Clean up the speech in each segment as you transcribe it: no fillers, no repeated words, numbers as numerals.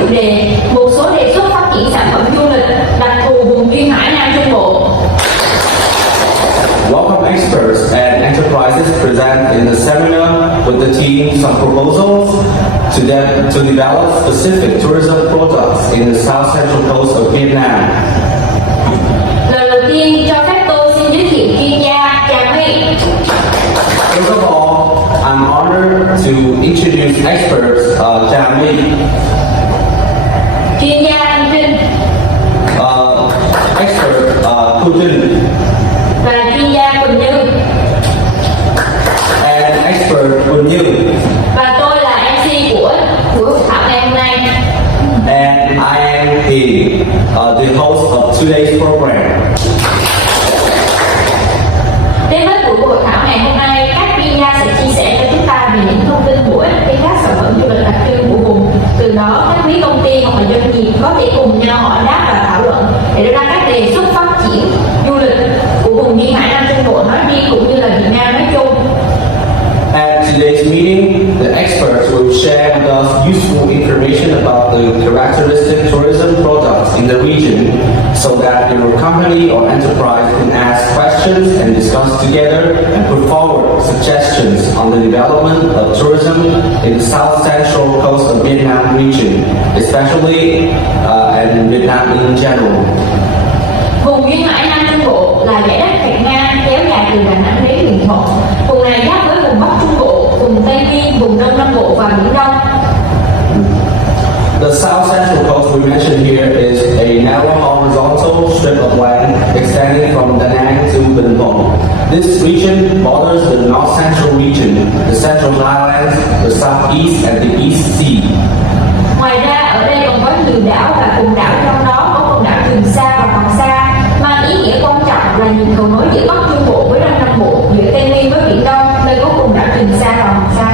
chủ đề một số đề xuất phát triển sản phẩm du lịch đặc thù vùng duyên hải Nam Trung Bộ. Welcome experts and enterprises present in the seminar with the team some proposals to develop specific tourism products in the south central coast of Vietnam. Lần đầu tiên cho phép tôi xin giới thiệu chuyên gia Trà My. First of all, I'm honored to introduce experts Trà My. Chuyên gia Trinh. Expert Thu Trinh. Và chuyên gia Quỳnh Như. And expert Quỳnh Như. Và tôi là MC của buổi hội thảo ngày hôm nay. And I am the host of today's program. Đến với buổi hội thảo ngày hôm nay, các chuyên gia sẽ chia sẻ cho chúng ta về những thông tin bổ ích về các sản phẩm du lịch đặc trưng của vùng. Từ đó, các quý công ty hoặc là doanh nghiệp có thể cùng nhau hỏi đáp và thảo luận để đưa ra các đề xuất phát triển du lịch của vùng duyên hải Nam Trung Bộ nói riêng cũng như là Việt Nam nói chung. At today's meeting, the experts will share with us useful information about the characteristic tourism products in the region so that your company or enterprise can ask questions and discuss together and put forward suggestions on the development of tourism in the south central coast of Vietnam region, especially and Vietnam in general. Vùng duyên hải Nam Trung Bộ là dãy đất thạch ngang kéo dài từ Đà Nẵng đến Bình Thuận. Vùng này giáp với vùng Bắc Trung Bộ, vùng Tây Nguyên, vùng Đông Nam Bộ và Biển Đông. The south central coast we mentioned here is a narrow horizontal strip of land extending from Da Nang to Bình Thuận. This region borders the north central region, the central highlands, the southeast and the east sea. Ngoài ra ở đây còn có nhiều đảo và quần đảo, trong đó có quần đảo Trường Sa và Hoàng Sa, mang ý nghĩa quan trọng là nhịp cầu nối giữa Bắc Trung Bộ với Đông Nam Bộ, giữa Tây Nguyên với Biển Đông, nơi có quần đảo Trường Sa và Hoàng Sa.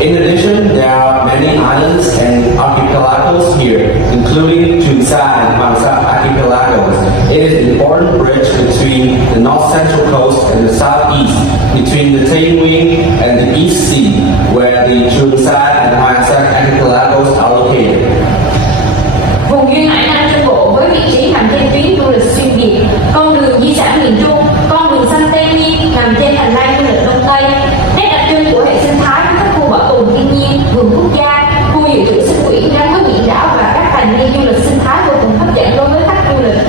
In addition, there are many islands and archipelagos here, including Trường Sa and Hoàng Sa archipelagos. It is an important bridge between the north central coast and the southeast, between the Tây Nguyên and the East Sea, where the Trường Sa and Hoàng Sa archipelagos are located. Vùng duyên hải Nam Trung Bộ với vị trí nằm trên tuyến du lịch xuyên Việt, con đường di sản miền Trung, con đường xanh Tây Nguyên nằm trên hành lang du lịch Đông Tây. Nét đặc trưng của hệ sinh thái với các khu bảo tồn thiên nhiên, vườn quốc gia, khu dự trữ sinh quyển gắn với biển đảo và các thành viên du lịch sinh thái vô cùng hấp dẫn đối với khách du lịch.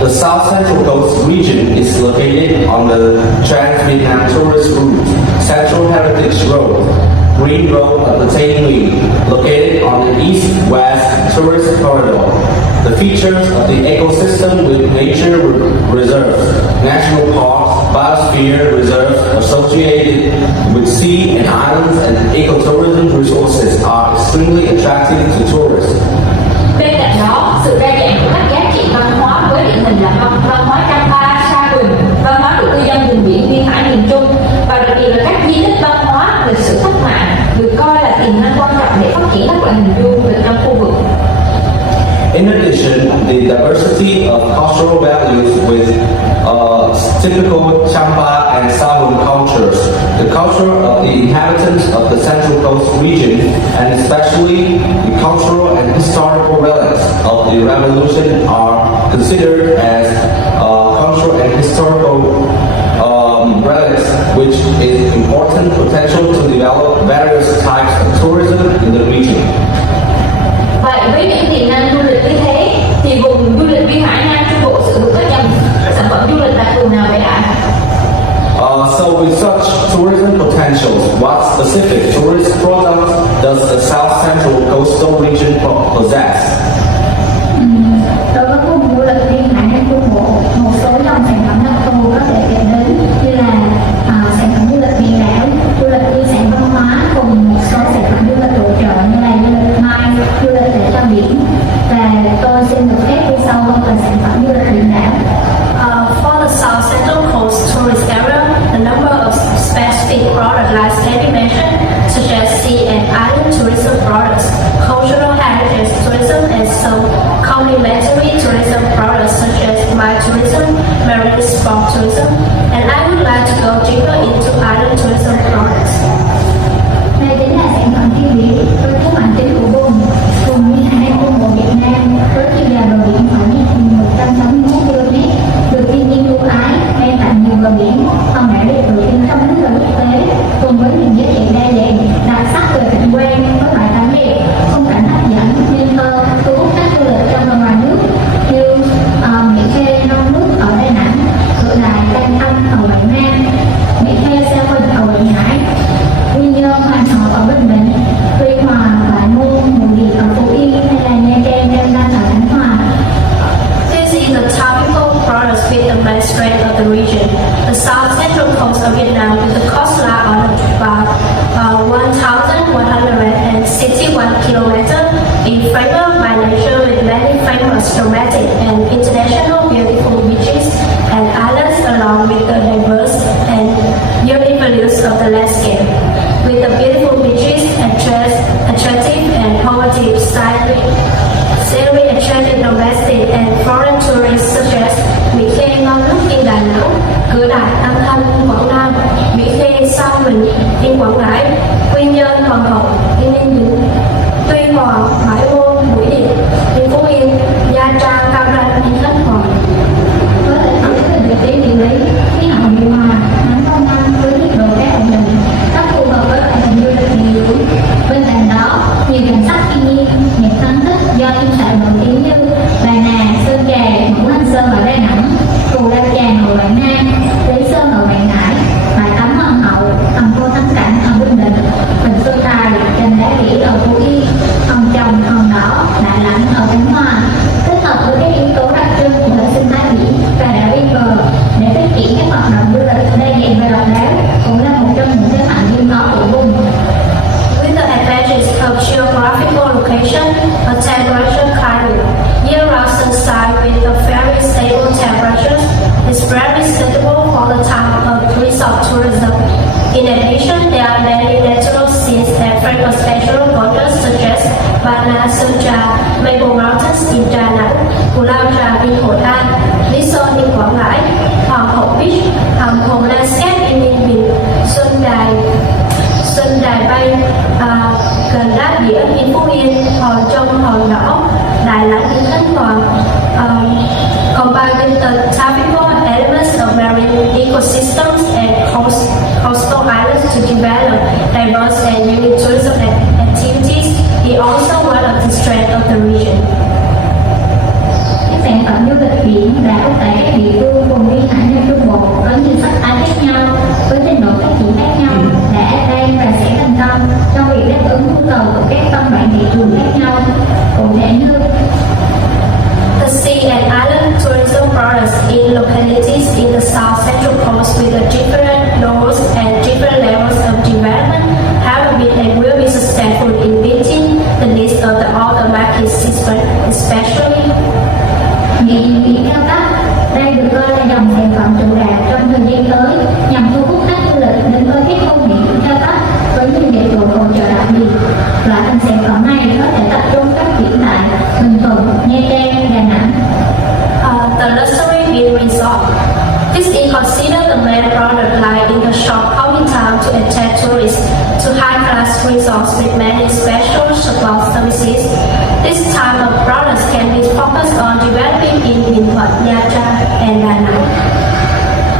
The South Central Coast region is located on the Trans-Vietnam Tourist Route, Central Heritage Road, Green Road of the Tây Nguyên, located on the east-west tourist corridor. The features of the ecosystem with nature reserves, national parks, biosphere reserves associated with sea and islands and ecotourism resources are extremely attractive to tourists. Bên cạnh đó, sự đa dạng của các giá trị văn hóa với điển hình là văn hóa Champa, Sa Huỳnh, văn hóa của cư dân vùng biển duyên hải miền Trung và đặc biệt là các di tích văn hóa, lịch sử cách mạng được coi là tiềm năng quan trọng để phát triển các loại hình du lịch trong khu vực. In addition, the diversity of cultural values with typical Champa and Sahun cultures, the culture of the inhabitants of the Central Coast region, and especially the cultural and historical relics of the revolution are considered as cultural and historical relics, which is important potential to develop various types of tourism in the region. Vậy với những tiềm năng du lịch như thế, thì vùng du lịch duyên hải Nam Trung Bộ sử dụng các dòng sản phẩm du lịch đặc thù nào vậy ạ? So with such tourism potentials, what specific tourist products does the South Central Coastal region possess? Đối với vùng du lịch duyên hải Nam Trung Bộ, một số dòng sản phẩm đặc thù có thể kể đến như là sản phẩm du lịch biển đảo, du lịch di sản văn hóa cùng một số sản phẩm du lịch hỗ trợ như là du lịch mai, du lịch để cho biển. Và tôi xin được phép đi sâu hơn về sản phẩm du lịch biển đảo. For the South Central Coast tourist area, the number of specific product lines can be mentioned, such as sea and island tourism products, cultural heritage tourism, and some complementary tourism products such as my tourism, marine sport tourism, and I would like to go deeper into island tourism products. Đây chính là sản phẩm tiêu biểu với thế mạnh chính của vùng the south central coast of Vietnam with a coastline of about 1,161 kilometers in favor by nature with many famous dramatic and international beautiful beaches and islands along with the diverse and unique values of the landscape. With the beautiful beaches, attractive and positive scenery attracting domestic and foreign tourists such as Mỹ Khê ngon nước Yên Đà Nẵng, Cửa Đại An Thanh Quảng Nam, Mỹ Khê Sa Huỳnh Yên Quảng Ngãi, Quy Nhơn Hoàng Hậu Yên Ninh Tuy Hòa Bãi Môn Mũi Điện Yên Phú Yên, Nha Trang Cam Ranh Yên Khánh Hòa. Với lợi thế về vị trí địa lý, khí hậu điều hòa, nắng quanh năm với nhiệt độ khá ổn định, rất phù hợp với loại hình du lịch miền núi. Bên cạnh đó, nhiều cảnh sắc thiên nhiên, những thắng thích do những xã nổi tiếng như Bà Nà, Sơn Trà, Ngũ Hành Sơn ở Đà Nẵng, Cù Lao Chàm ở Quảng Nam, Lý Sơn ở Quảng Ngãi, Bãi tắm Hoàng Hậu, Hầm Cô Thắng Cảnh ở Bình Định, Vịnh Xuân Tài, Cành Đá Đĩa ở Phú Yên, Hòn Trồng, Hòn Đỏ, Đại Lãnh ở Khánh Hòa, kết hợp với các yếu tố đặc trưng của hệ sinh thái biển và đảo Yên Bờ để phát triển các hoạt động du lịch đa dạng và độc đáo cũng là một trong những thế mạnh riêng có của vùng. With the advantage of geographical location, a temperature climate, year-round sunshine with a very stable temperatures is very suitable for the type of resort tourism. In addition, there are many natural scenes and famous natural wonders such as Bà Nà Sơn Trà, Maple Mountains in Đà Nẵng, Cù Lao Tràm in Hội An, Lý Sơn in Quảng Ngãi, Hoàng Hậu Beach, Hầm Hồ Landscape in Ninh Bình, Xuân Đài Bay, Gần Đá Đĩa in Phú Yên, Hòn Trông Hòn Đỏ, Đại Lãnh in Khánh Hòa. Combined with the typical elements of marine ecosystems and coastal islands to develop diverse and unique tourism activities, is also one of the strengths of the region. Các sản phẩm du lịch biển đảo tại các địa phương vùng duyên hải Nam Trung Bộ có nhiều sắc thái khác nhau với trình độ phát triển khác nhau đã đang và sẽ thành công trong việc đáp ứng nhu cầu của các văn bản thị trường khác nhau. Cụ thể như The sea and island tourism products in localities in the south central coast with a different laws and different levels of development have been and will be successful in meeting the needs of the other market segments, especially nghệ nhân biển cao cấp đây được coi là dòng sản phẩm chủ đạo trong thời gian tới nhằm thu hút khách du lịch đến với các khu nghỉ cao cấp với nhiều dịch vụ hỗ trợ đặc biệt. Loại hình sản phẩm này có thể tập trung phát triển tại Bình Thuận, Nha Trang, Đà Nẵng. The luxury beach resort. This is considered the main product line in the short coming time to attract tourists to high-class resorts with many special support services. This type of products can be focused on developing in Bình Thuận, Nha Trang, and Đà Nẵng.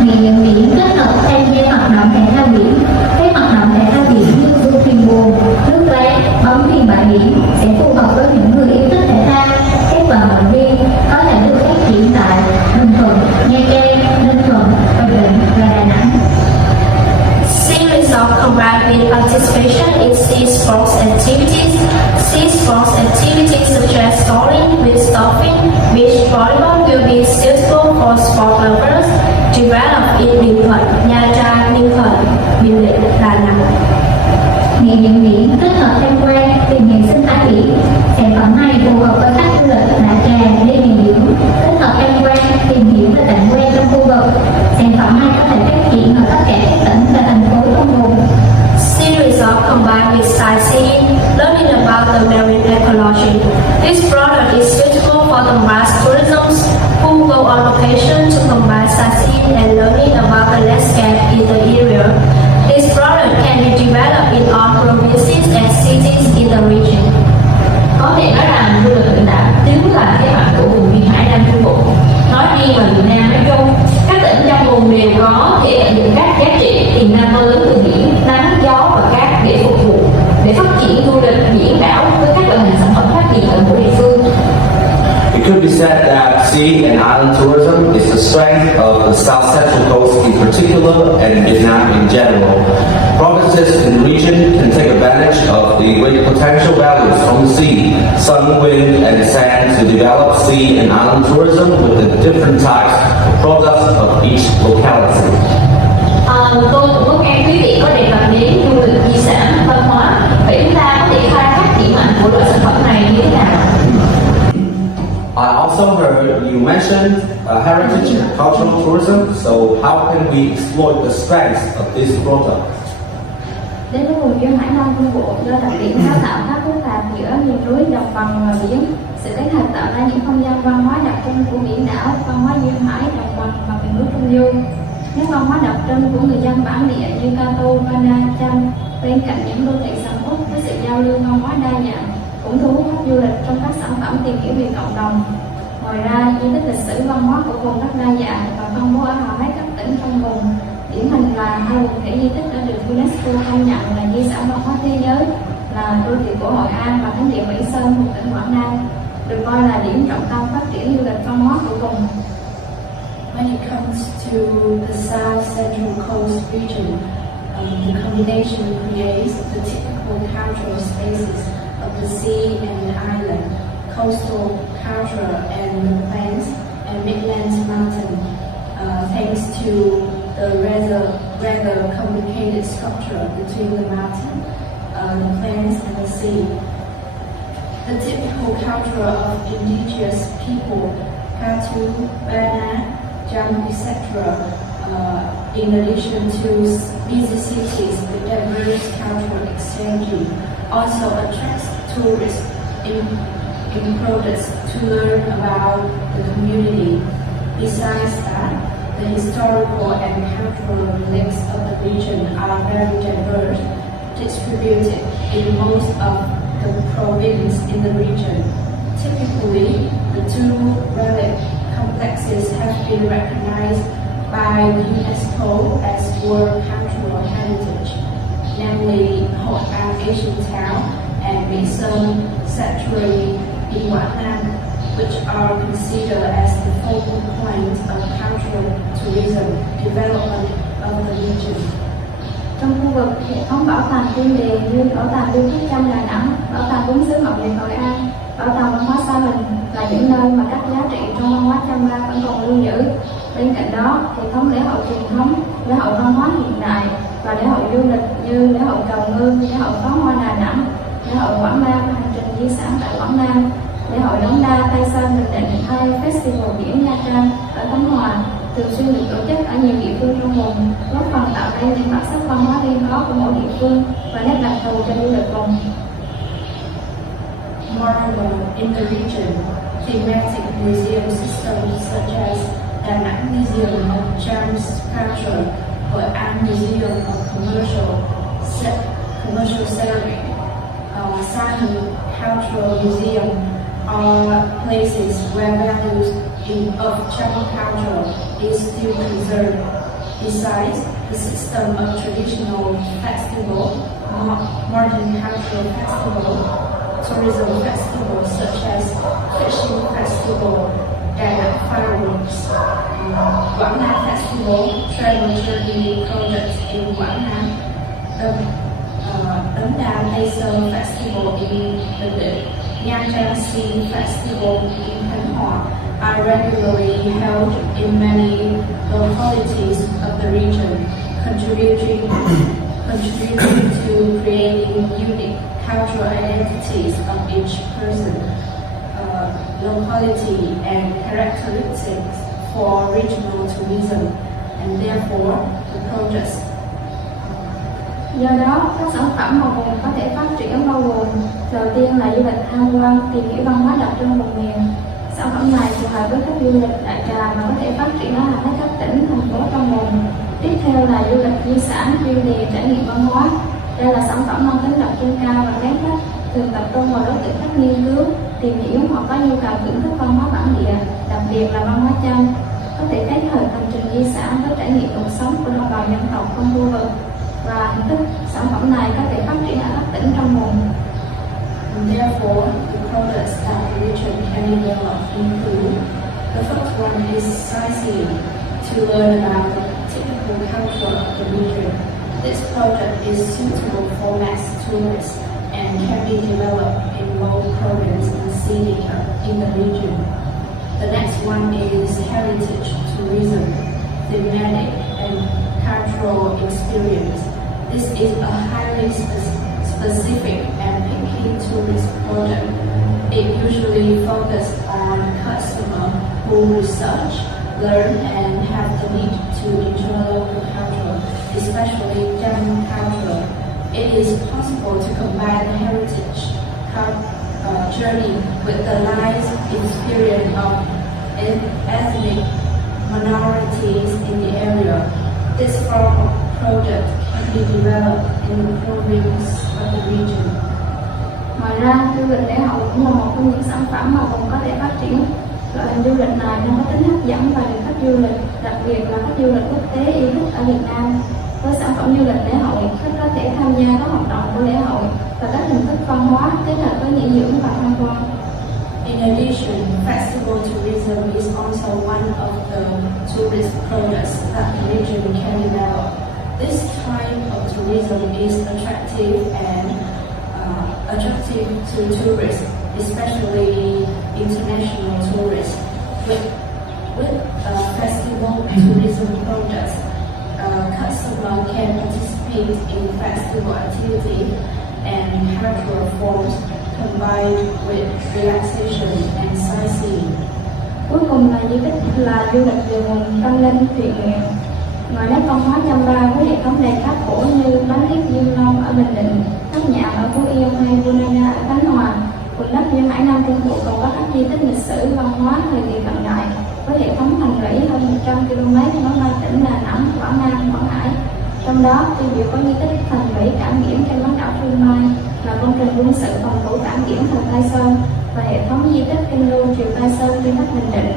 Nghệ nhân biển kết hợp tham gia hoạt động thể thao biển. Các hoạt động thể thao biển như du thuyền buồm, nước ván, bóng thuyền bãi biển sẽ phù hợp với những người yêu thích thể thao. Các vận động viên có thể được phát triển tại Bình Thuận, Nha Trang, Ninh Thuận, Bình Định và Đà Nẵng. Sea resort combined with participation in sea sports activities. Sea sports activities such as snorkeling, windsurfing, beach volleyball will be suitable for sport lovers. Developed in Bình Thuận, Nha Trang, Ninh Thuận, Bình Định, Đà Nẵng. Nghệ nhân biển kết hợp tham quan, tìm hiểu sinh thái biển. Sản phẩm này phù hợp với khách du lịch đại trà đi nghỉ dưỡng, kết hợp tham quan, tìm hiểu và tặng quê trong khu vực. Sản phẩm này có thể phát triển ở tất cả các tỉnh và thành phố trong vùng. Sea resort combined with sightseeing, learning about the marine ecology. This product is suitable for the mass tourism who go on location to combine sightseeing and learning about the landscape in the area. This product can be developed in all provinces and cities in the region. Có thể nói rằng du lịch biển đảo chính là thế mạnh của vùng duyên hải Nam Trung Bộ. Nói riêng và Việt Nam nói chung, các tỉnh trong vùng đều có thể tận dụng các giá trị tiềm năng to lớn từ biển, nắng, gió và cát để phục vụ để phát triển du lịch biển đảo với các loại hình sản phẩm phát triển ở mỗi địa phương. It could be said that sea and island tourism is the strength of the South Central Coast in particular and Vietnam in general. Provinces in the region can take advantage of the great potential values from the sea, sun, wind, and sand to develop sea and island tourism with the different types of products of each locality. mentioned heritage and cultural tourism. So how can we exploit the strengths of this product? Đến với vùng duyên hải Nam Trung Bộ, do đặc điểm đào tạo các phức tạp giữa miền núi, đồng bằng và biển, sự kết hợp tạo ra những không gian văn hóa đặc trưng của biển đảo, văn hóa duyên hải, đồng bằng và miền núi Trung Du. Những văn hóa đặc trưng của người dân bản địa như Ca Tu, Vana, Chăm, bên cạnh những đô thị sầm uất với sự giao lưu văn hóa đa dạng, cũng thu hút khách du lịch trong các sản phẩm tìm hiểu về cộng đồng. Ngoài ra, di tích lịch sử văn hóa của vùng rất đa dạng và phân bố ở hầu hết các tỉnh trong vùng. Điển hình là hai quần thể di tích đã được UNESCO công nhận là di sản văn hóa thế giới là đô thị cổ Hội An và thánh địa Mỹ Sơn thuộc tỉnh Quảng Nam, được coi là điểm trọng tâm phát triển du lịch văn hóa của vùng. When it comes to the South Central Coast region, the combination creates the typical cultural spaces of the sea and island, coastal culture and plains, and Midlands mountain, thanks to the rather complicated structure between the mountain, the plains and the sea. The typical culture of indigenous people, Katu, Bana, Jam, etc., in addition to busy cities with diverse cultural exchange, also attracts tourists in products to learn about the community. Besides that, the historical and cultural links of the region are very diverse, distributed in most of the provinces in the region. Typically, the two relic complexes have been recognized by UNESCO as World Cultural Heritage, namely Hội An Asian Town and Mỹ Sơn Sanctuary in Quảng Nam, which are considered as the focal point of cultural tourism development of the region. Trong khu vực, hệ thống bảo tàng chuyên đề như Bảo tàng Điêu khắc Chăm Đà Nẵng, Bảo tàng gốm sứ Ngọc Lệ Hội An, Bảo tàng văn hóa Sa Huỳnh là những nơi mà các giá trị trong văn hóa Chăm vẫn còn lưu giữ. Bên cạnh đó, hệ thống lễ hội truyền thống, lễ hội văn hóa hiện đại và lễ hội du lịch như lễ hội cầu ngư, lễ hội pháo hoa Đà Nẵng, lễ hội Quảng Nam, hành trình di sản tại Quảng Nam, lễ hội Đống Đa, Tây Sơn, Bình Định hay Festival biển Nha Trang ở Khánh Hòa thường xuyên được tổ chức ở nhiều địa phương trong vùng, góp phần tạo ra những bản sắc văn hóa riêng có của mỗi địa phương và nét đặc thù cho du lịch vùng. Moreover, in the region, thematic museum systems such as Đà Nẵng Museum of Charms Culture, Hội An Museum of Commercial Ceramic, Sa Huỳnh Cultural Museum are places where values of Cham culture is still preserved. Besides, the system of traditional festival, modern cultural festival, tourism festivals such as fishing festival, Đà Nẵng fireworks, Quảng Nam festival, travel journey projects in Quảng Nam, Đống Đa Tây Sơn festival in Bình Định, Nha Trang Sea festival in Khánh Hòa are regularly held in many localities of the region, contributing to creating unique cultural identities of each person, locality and characteristics for regional tourism, and therefore the projects. Do đó, các sản phẩm mà vùng có thể phát triển bao gồm đầu tiên là du lịch tham quan, tìm hiểu văn hóa đặc trưng vùng miền. Sản phẩm này phù hợp với khách du lịch đại trà và có thể phát triển ở hầu hết các tỉnh, thành phố trong vùng. Tiếp theo là du lịch di sản chuyên đề trải nghiệm văn hóa. Đây là sản phẩm mang tính đặc trưng cao và kén khách, thường tập trung vào đối tượng khách nghiên cứu, tìm hiểu hoặc có nhu cầu thưởng thức văn hóa bản địa, đặc biệt là văn hóa Chăm. Có thể kết hợp hành trình di sản với trải nghiệm cuộc sống của đồng bào dân tộc trong khu vực. Và hình thức sản phẩm này có thể phát triển ở các tỉnh trong vùng. Therefore, the products that the region can develop include: the first one is sightseeing, to learn about the typical culture of the region. This project is suitable for mass tourists and can be developed in both province and city in the region. The next one is heritage tourism, thematic and cultural experience. This is a highly specific and picky tourist product. It usually focuses on customer who research, learn, and have the need to enjoy local culture, especially German culture. It is possible to combine the heritage journey with the life experience of ethnic minorities in the area. This form of product can be developed in the province of the region. Ngoài ra, du lịch lễ hội cũng là một trong những sản phẩm mà vùng có thể phát triển. Loại hình du lịch này đang có tính hấp dẫn và được khách du lịch, đặc biệt là khách du lịch quốc tế yêu thích ở Việt Nam. Với sản phẩm du lịch lễ hội, khách có thể tham gia các hoạt động của lễ hội và các hình thức văn hóa kết hợp với nghỉ dưỡng và tham quan. In addition, festival tourism is also one of the tourist products that the region can develop. This type of tourism is attractive to tourists, especially international tourists. With festival tourism products, customers can participate in festival activity and cultural forms combined with relaxation and sightseeing. Cuối cùng là di tích là du lịch về nguồn tâm linh thiện nguyện. Ngoài nét văn hóa Chamba với hệ thống đầy tháp cổ như bánh tiết Dương Long ở Bình Định, tháp Nhạn ở Phú Yên hay Bunana ở Khánh Hòa, vùng đất duyên hải Nam Trung Bộ còn có các di tích lịch sử văn hóa thời kỳ cận đại với hệ thống thành lũy hơn 100 km nối ba tỉnh Đà Nẵng, Quảng Nam, Quảng Ngãi. Trong đó, tiêu biểu có di tích thành lũy Cảng Biển trên bán đảo Phương Mai là công trình quân sự phòng thủ Cảng Biển thời Tây Sơn và hệ thống di tích Kinh Đô Triều Tây Sơn trên đất Bình Định.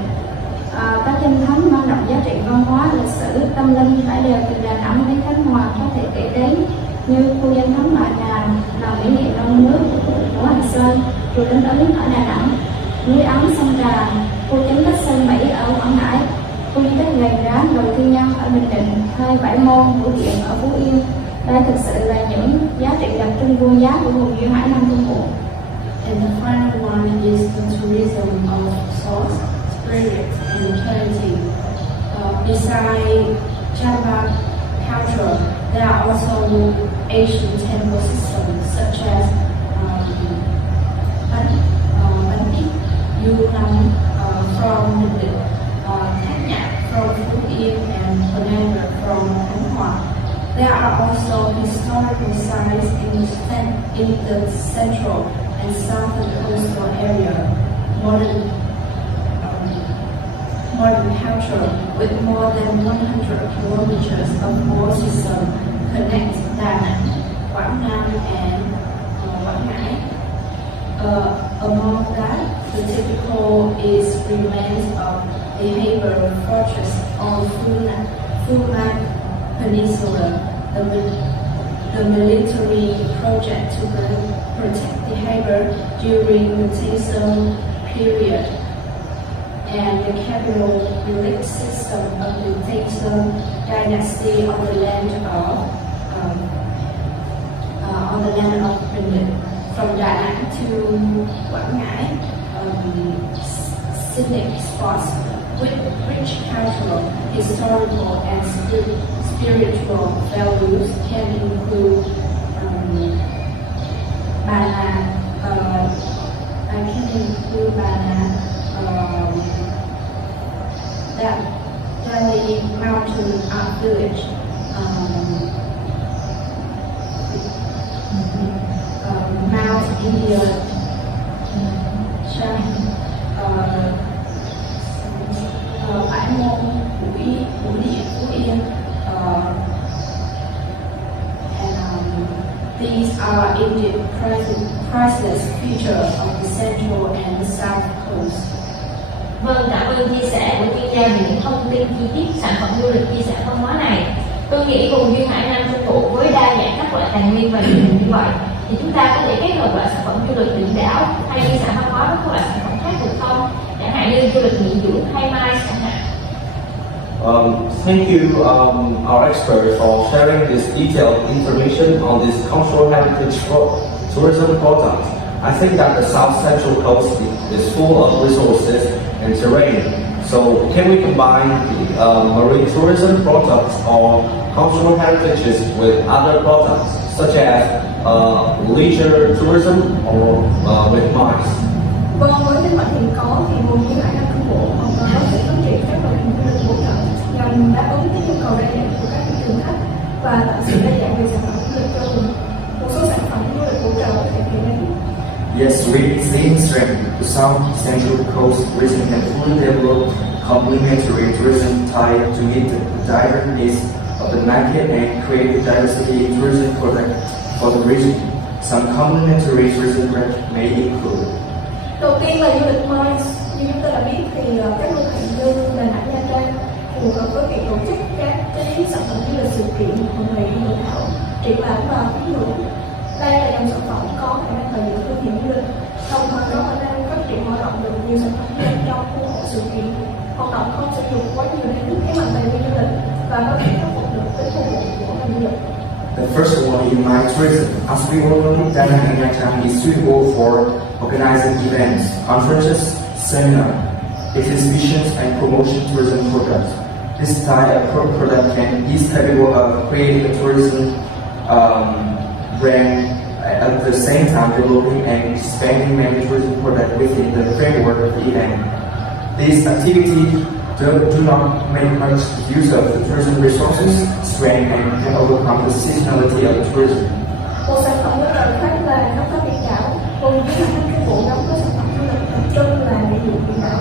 Các danh thắng mang đậm giá trị văn hóa, lịch sử, tâm linh trải đều từ Đà Nẵng đến Khánh Hòa có thể kể đến như khu danh thắng Bà Nà, làng mỹ nghệ non nước, Ngũ Hành Sơn, chùa Linh Ứng ở Đà Nẵng, núi Ấm sông Trà, khu chứng tích Sơn Mỹ ở Quảng Ngãi, khu di tích Gành Rán Đồi Thiên Nhân ở Bình Định, hay Bãi Môn, Vũ Điện ở Phú Yên. Đây thực sự là những giá trị đặc trưng vô giá của vùng duyên hải Nam Trung Bộ. And the final one is the tourism of source, spirit, and eternity. Besides Chamba culture, there are also Asian temple systems such as Bánh Yunnan from Lịch, Thác Nhạc from Phú Yên, and Bonanza from Khánh Hòa. There are also historical sites in the central and southern coastal area. Modern culture with more than 100 kilometers of wall system connect Đà Nẵng, Quảng Nam, and Quảng Ngãi. Among that, the typical is remains of the Haber Fortress on Funan Peninsula, the military project to protect the Haber during the Taisong period, and the capital relic system of the Taisong dynasty on the land of Bình, from Đà Nẵng to Quảng Ngãi. Scenic spots with rich cultural, historical, and spiritual values can include Bà Nà, that Delhi Mountain Art Village, Mount India, Bãi Môn, Vũ Điện, Phú Yên, and these are Indian priceless features of the central and the south coast. Vâng, cảm ơn chia sẻ của chuyên gia về những thông tin chi tiết sản phẩm du lịch di sản văn hóa này. Tôi nghĩ vùng duyên hải Nam Trung Bộ với đa dạng các loại tài nguyên và địa hình như vậy thì chúng ta có thể kết hợp loại sản phẩm du lịch biển đảo hay di sản văn hóa với các loại sản phẩm khác được không? Chẳng hạn như du lịch nghỉ dưỡng hay mai chẳng hạn. Thank you, our experts, for sharing this detailed information on this cultural heritage tourism product. I think that the South Central Coast is full of resources and terrain. So, can we combine marine tourism products or cultural heritages with other products, such as leisure tourism or with MICE? Vâng, với thế mạnh hiện có thì vùng duyên hải Nam Trung bộ còn có sự phát triển các loại hình du lịch hỗ trợ nhằm đáp ứng cái nhu cầu đa dạng của các thị trường khách và tạo sự đa dạng về sản phẩm du lịch cho vùng. Một số sản phẩm du lịch hỗ trợ sẽ kể đến. Yes, we see strength. The South Central Coast region can fully develop complementary tourism tied to meet the diverse needs of the market and create a diversity in tourism product for the region. Some complementary tourism may include. Đầu tiên là du lịch MICE. Như chúng ta đã biết thì các đô thị như Đà Nẵng, Nha Trang phù hợp với việc tổ chức các cái sản phẩm du lịch sự kiện, hội nghị, hội thảo, triển lãm và khuyến ngữ. Đây là dòng sản phẩm có khả năng tận dụng thương hiệu du lịch, đồng thời nó khả năng phát triển mở rộng được nhiều sản phẩm du lịch trong khuôn khổ sự kiện, hoạt động không sử dụng quá nhiều đến cái mạnh tài nguyên du lịch và có thể khắc phục được tính phục vụ của ngành du lịch. The first one is my tourism. As we all know, Da Nang and Nha Trang is suitable for organizing events, conferences, seminars, exhibitions, and promotion tourism products. This type of product is capable of creating a tourism brand at the same time developing and expanding many tourism products within the framework of the event. These activities do not make much use of the tourism resources, strength, and can overcome the seasonality of tourism. Một sản phẩm hỗ trợ khác là nấu cá biển đảo. Vùng duyên hải Nam Trung Bộ nấu có sản phẩm du lịch tập trung là địa điểm biển đảo.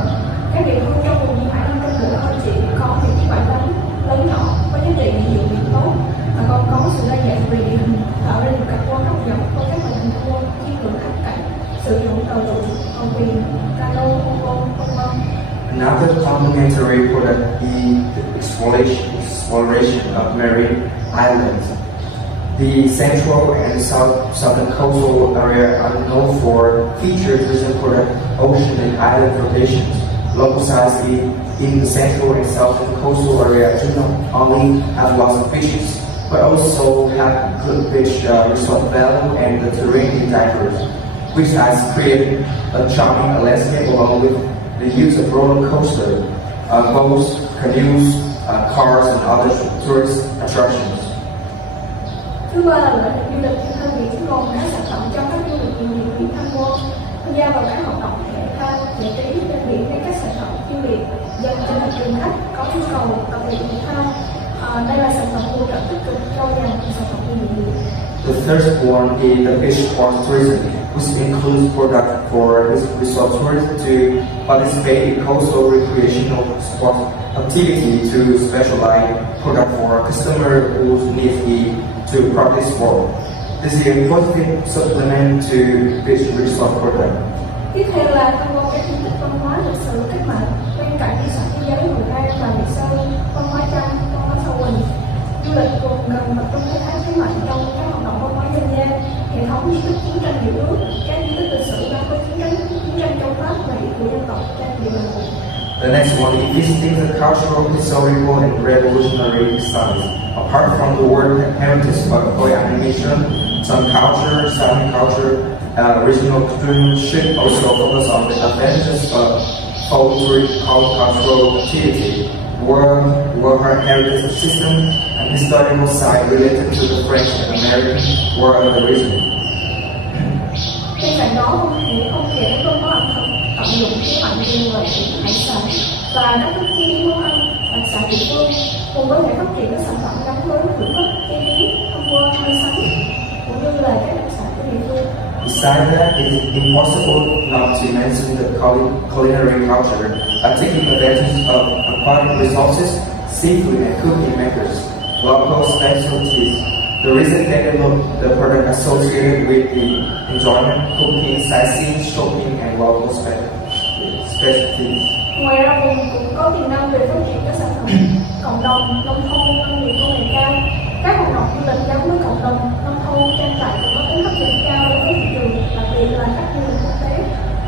Các địa phương trong vùng duyên hải Nam Trung Bộ không chỉ có những bãi tắm lớn nhỏ có giá trị địa điểm tốt, mà còn có sự đa dạng về địa hình, tạo ra những cảnh quan hấp dẫn với các loại hình tour, chiêm ngưỡng khung cảnh, sử dụng tàu lượn, tàu thuyền, cano, vân. Another complementary product is the exploration of marine islands. The central and southern coastal area are known for featured tourism product, ocean and island rotations. Localized in the central and southern coastal area do not only have lots of beaches, but also have good beach resort value and the terrain is diverse, which has created a charming landscape along with the use of roller coaster, boats, canoes, cars, and other tourist attractions. Thứ ba là loại hình du lịch trên thân biển gồm các sản phẩm cho các du lịch địa điểm tham quan, tham gia vào các hoạt động thể thao, giải trí trên biển với các sản phẩm chuyên biệt dành cho thị trường khách có nhu cầu tập luyện thể thao. Đây là sản phẩm hỗ trợ tích cực cho dành sản phẩm du lịch biển. The third one is the beach sport tourism, which includes products for resort tourists to participate in coastal recreational sport activity to specialize product for customers who need to practice sport. This is a positive supplement to beach resort product. Tiếp theo là tham quan các di tích văn hóa lịch sử cách mạng, bên cạnh di sản thế giới Hội An và Mỹ Sơn, văn hóa Trăm, văn hóa Sâu Quỳnh. Du lịch gồm gần tập trung khai thác thế mạnh trong các hoạt động văn hóa dân gian, hệ thống di tích chiến tranh Việt Ước, các di tích lịch sử gắn với chiến tranh chống Pháp và hiện của dân tộc trên địa bàn vùng. The next one is visiting the cultural, historical, and revolutionary sites. Apart from the world heritage of Khoi animation, some culture, Sami culture, regional tourism should also focus on the advantages of cultural activity, world heritage system, and historical site related to the French and American war of the region. Bên cạnh đó, không thể không có ẩm thực, tận dụng thế mạnh về lợi thủy hải sản và các thức chế biến món ăn đặc sản địa phương, cùng với thể phát triển các sản phẩm gắn với thưởng thức, chế biến, tham quan, mua sắm, cũng như là các đặc sản của địa phương. Besides that, it is impossible not to mention the culinary culture, taking advantage of aquatic resources, seafood and cooking methods, local specialties. The reason develop the product associated with the enjoyment, cooking, sightseeing, shopping, and local specialties. Ngoài ra, vùng cũng có tiềm năng về phát triển các sản phẩm cộng đồng, nông thôn, nông nghiệp công nghệ cao. Các hoạt động du lịch gắn với cộng đồng, nông thôn, trang trại cũng có tính hấp dẫn cao đối với thị trường, đặc biệt là các du lịch quốc tế.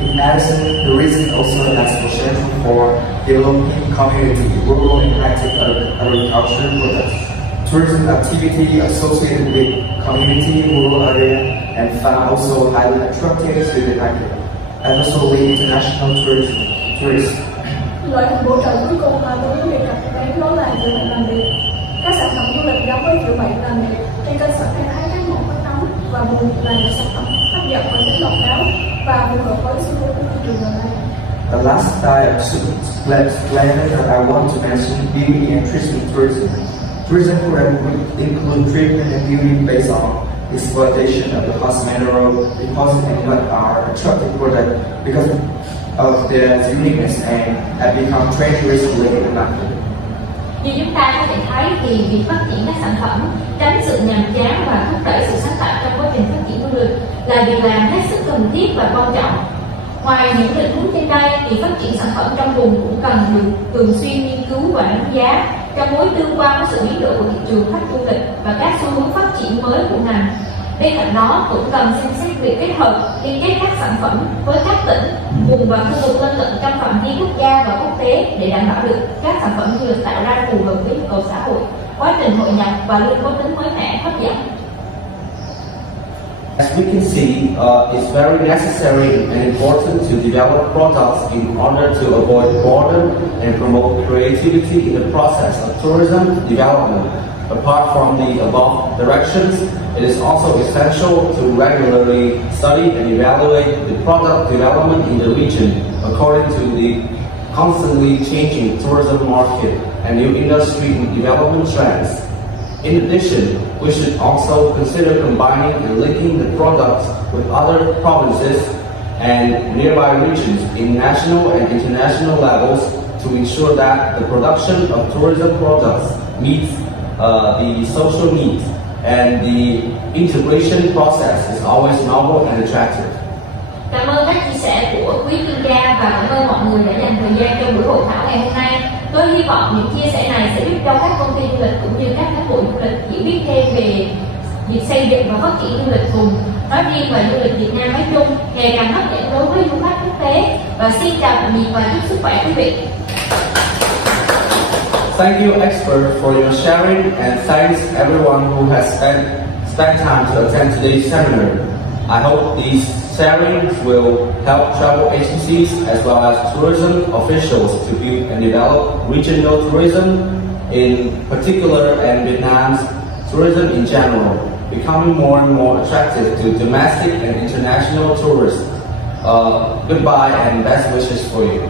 In Madison, the region also has potential for developing community, rural and high-tech agriculture products. Tourism activity associated with community, rural area, and farm also highly attractive to the market, and also with international tourists. Loại hình hỗ trợ cuối cùng mà tôi muốn đề cập đến đó là chữa bệnh làm đẹp. Các sản phẩm du lịch gắn với chữa bệnh làm đẹp trên cơ sở khai thác các mẫu phát nóng và vùng là những sản phẩm hấp dẫn và tính độc đáo và phù hợp với xu hướng của thị trường ngày nay. The last style that I want to mention beauty and tourism. Tourism program would include treatment and beauty based on exploitation of the house mineral deposit and what are attractive products because of their uniqueness and have become treasuries within the market. Như chúng ta có thể thấy thì việc phát triển các sản phẩm tránh sự nhàm chán và thúc đẩy sự sáng tạo trong quá trình phát triển du lịch là việc làm hết sức cần thiết và quan trọng. Ngoài những định hướng trên đây thì phát triển sản phẩm trong vùng cũng cần được thường xuyên nghiên cứu và đánh giá trong mối tương quan với sự biến đổi của thị trường khách du lịch và các xu hướng phát triển mới của ngành. Bên cạnh đó cũng cần xem xét việc kết hợp liên kết các sản phẩm với các tỉnh, vùng và khu vực lân cận trong phạm vi quốc gia và quốc tế để đảm bảo được các sản phẩm du lịch tạo ra phù hợp với nhu cầu xã hội, quá trình hội nhập và luôn có tính mới mẻ hấp dẫn. As we can see, it's very necessary and important to develop products in order to avoid boredom and promote creativity in the process of tourism development. Apart from the above directions, it is also essential to regularly study and evaluate the product development in the region according to the constantly changing tourism market and new industry development trends. In addition, we should also consider combining and linking the products with other provinces and nearby regions in national and international levels to ensure that the production of tourism products meets the social needs and the integration process is always novel and attractive. Cảm ơn các chia sẻ của quý chuyên gia và cảm ơn mọi người đã dành thời gian cho buổi hội thảo ngày hôm nay. Tôi hy vọng những chia sẻ này sẽ giúp cho các công ty du lịch cũng như các cán bộ du lịch hiểu biết thêm về việc xây dựng và phát triển du lịch vùng nói riêng và du lịch Việt Nam nói chung ngày càng hấp dẫn đối với du khách quốc tế. Và xin chào tạm biệt và chúc sức khỏe quý vị. Thank you, expert, for your sharing, and thanks everyone who has spent time to attend today's seminar. I hope these sharings will help travel agencies as well as tourism officials to build and develop regional tourism in particular and Vietnam's tourism in general, becoming more and more attractive to domestic and international tourists. Goodbye and best wishes for you.